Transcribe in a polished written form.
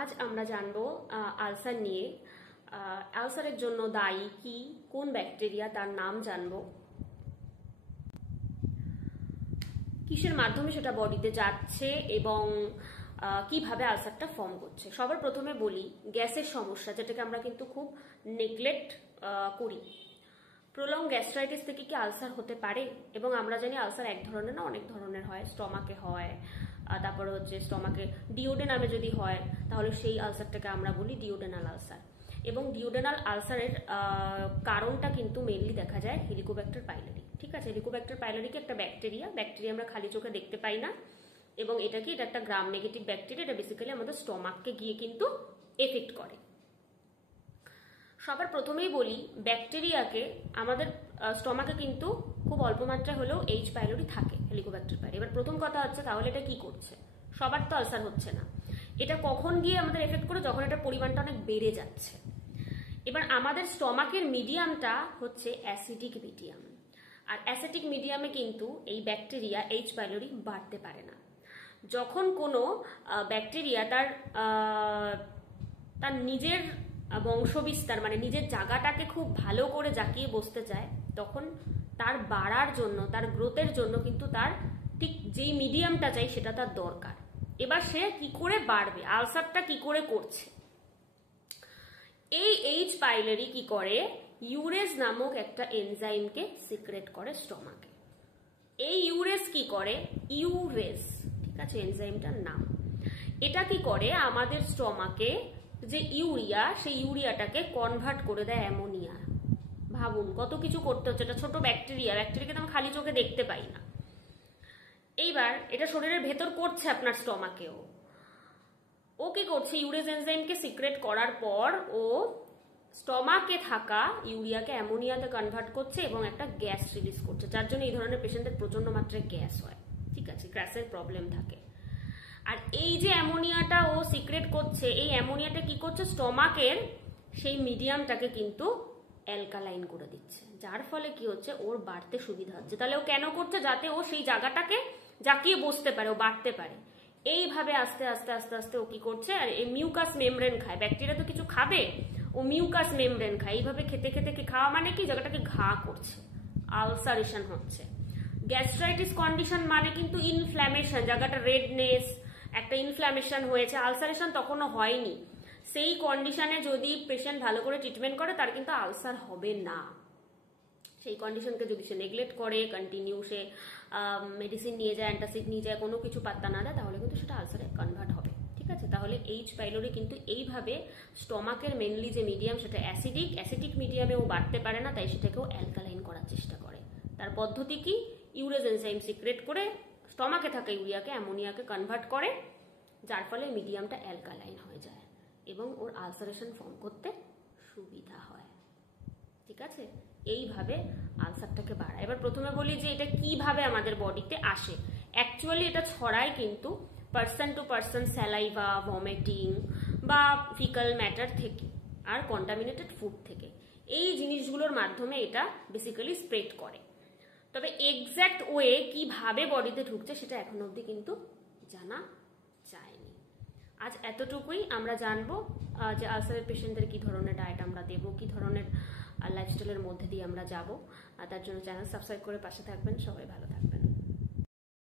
আজ আমরা জানবো আলসার নিয়ে। আলসারের জন্য দায়ী কি, কোন ব্যাকটেরিয়া তার নাম জানবো, কিসের মাধ্যমে সেটা বডিতে যাচ্ছে এবং কিভাবে আলসারটা ফর্ম করছে। সবার প্রথমে বলি গ্যাসের সমস্যা, যেটাকে আমরা কিন্তু খুব নেগলেক্ট করি। প্রলং গ্যাস্ট্রাইটিস থেকে কি আলসার হতে পারে? এবং আমরা জানি আলসার এক ধরনের না, অনেক ধরনের হয়। স্টমাকে হয়, তারপরে হচ্ছে স্টমাকে ডিওডেনামে যদি হয় তাহলে সেই আলসারটাকে আমরা বলি ডিওডেনাল আলসার। এবং ডিওডেনাল আলসারের কারণটা কিন্তু মেনলি দেখা যায় হেলিকোব্যাক্টার পাইলোরি। ঠিক আছে, হেলিকোব্যাক্টার পাইলোরি কি একটা ব্যাকটেরিয়া আমরা খালি চোখে দেখতে পাই না, এবং এটা একটা গ্রাম নেগেটিভ ব্যাকটেরিয়া। এটা বেসিক্যালি আমাদের স্টমাককে গিয়ে কিন্তু এফেক্ট করে। সবার প্রথমেই বলি ব্যাকটেরিয়াকে আমাদের স্টমাকে কিন্তু খুব অল্প মাত্রায় হলেও এইচ পাইলোরি থাকে, হেলিকোব্যাক্টার পাইলোরি। এবার প্রথম কথা হচ্ছে তাহলে এটা কি করছে? সবার তো আলসার হচ্ছে না। এটা কখন গিয়ে আমাদের এফেক্ট করে? যখন এটা পরিমাণটা অনেক বেড়ে যাচ্ছে। এবার আমাদের স্টমাকের মিডিয়ামটা হচ্ছে অ্যাসিডিক মিডিয়াম, আর অ্যাসিডিক মিডিয়ামে কিন্তু এই ব্যাকটেরিয়া এইচ পাইলোরি বাড়তে পারে না। যখন কোনো ব্যাকটেরিয়া তার নিজের বংশবিস্তার মানে নিজের জায়গাটাকে খুব ভালো করে জাকিয়ে বসতে চায়, তখন তার বাড়ার জন্য, তার গ্রোথের জন্য কিন্তু তার ঠিক যেই মিডিয়ামটা চাই সেটা তার দরকার। এবার সে কি করে বাড়বে? আলসারটা কি করে করছে? এই এইচ পাইলোরি কি করে? ইউরেজ নামক একটা এনজাইমকে সিক্রেট করে স্টমাকে। এই ইউরেজ কি করে? ইউরেজ, ঠিক আছে, এনজাইমটার নাম। এটা কি করে? আমাদের স্টমাকে যে ইউরিয়া, সেই ইউরিয়াটাকে কনভার্ট করে দেয় অ্যামোনিয়া। ভাবুন কত কিছু করতে হচ্ছে। এটা ছোট ব্যাকটেরিয়াকে তো আমরা খালি চোখে দেখতে পাই না। এইবার এটা শরীরের ভেতর করছে আপনার স্টমাকেও। ও কি করছে? ইউরেজ এনজাইমকে সিক্রেট করার পর ও স্টমাকে থাকা ইউরিয়াকে অ্যামোনিয়াতে কনভার্ট করছে এবং একটা গ্যাস রিলিজ করছে, যার জন্য এই ধরনের পেশেন্টদের প্রচন্ড মাত্রায় গ্যাস হয়। ঠিক আছে, গ্যাসের প্রবলেম থাকে। আর এই যে অ্যামোনিয়াটা ও সিক্রেট করছে, এই অ্যামোনিয়াটা কি করছে? স্টমাকের সেই মিডিয়ামটাকে কিন্তু অ্যালকালাইন করে দিচ্ছে, যার ফলে কি হচ্ছে? ওর বাড়তে সুবিধা হচ্ছে। তাহলে ও কেন করছে? যাতে ও সেই জায়গাটাকে জাকিয়ে বসতে পারে, ও বাড়তে পারে। এইভাবে আস্তে আস্তে আস্তে আস্তে ও কি করছে? আর এই মিউকাস মেমব্রেন খায়। ব্যাকটেরিয়া তো কিছু খাবে, ও মিউকাস মেমব্রেন খায়। এইভাবে খেতে খেতে কি খাওয়া মানে কি? জায়গাটাকে ঘা করছে, আলসারেশন হচ্ছে। গ্যাস্ট্রাইটিস কন্ডিশন মানে কিন্তু ইনফ্ল্যামেশন, জায়গাটা রেডনেস, একটা ইনফ্ল্যামেশন হয়েছে, আলসারেশন তখনও হয়নি। সেই কন্ডিশনে যদি পেশেন্ট ভালো করে ট্রিটমেন্ট করে তার কিন্তু আলসার হবে না। সেই কন্ডিশনকে যদি সে নেগলেক্ট করে, কন্টিনিউ সে মেডিসিন নিয়ে যায়, অ্যান্টাসিড নিয়ে যায়, কোনো কিছু পাত্তা না দেয়, তাহলে কিন্তু সেটা আলসারে কনভার্ট হবে। ঠিক আছে, তাহলে এইচ পাইলোরি কিন্তু এইভাবে স্টমাকের মেনলি যে মিডিয়াম সেটা অ্যাসিডিক মিডিয়ামেও বাড়তে পারে না, তাই সেটাকেও অ্যালকালাইন করার চেষ্টা করে। তার পদ্ধতি কি? ইউরেজ এনজাইম সিক্রেট করে স্টমাকে থাকা ইউরিয়াকে অ্যামোনিয়াকে কনভার্ট করে, যার ফলে মিডিয়ামটা অ্যালকালাইন হয়ে যায় এবং ওর আলসারেশন ফর্ম করতে সুবিধা হয়। ঠিক আছে, এইভাবে আলসারটাকে বাড়ায়। এবার প্রথমে বলি যে এটা কিভাবে আমাদের বডিতে আসে। অ্যাকচুয়ালি এটা ছড়ায় কিন্তু person to person, saliva, vomiting বা ফিকাল ম্যাটার থেকে, আর কন্টামিনেটেড ফুড থেকে। এই জিনিসগুলোর মাধ্যমে এটা বেসিক্যালি স্প্রেড করে। তবে এক্স্যাক্ট ওয়ে কিভাবে বডিতে ঢুকছে সেটা এখনো অবধি কিন্তু জানা যায়নি। আজ এতটুকুই আমরা জানবো যে আলসারের পেশেন্টদের কি ধরনের ডায়েট আমরা দেবো, কি ধরনের লাইফস্টাইলের মধ্যে দিয়ে আমরা যাবো। তার জন্য চ্যানেল সাবস্ক্রাইব করে পাশে থাকবেন। সবাই ভালো থাকবেন।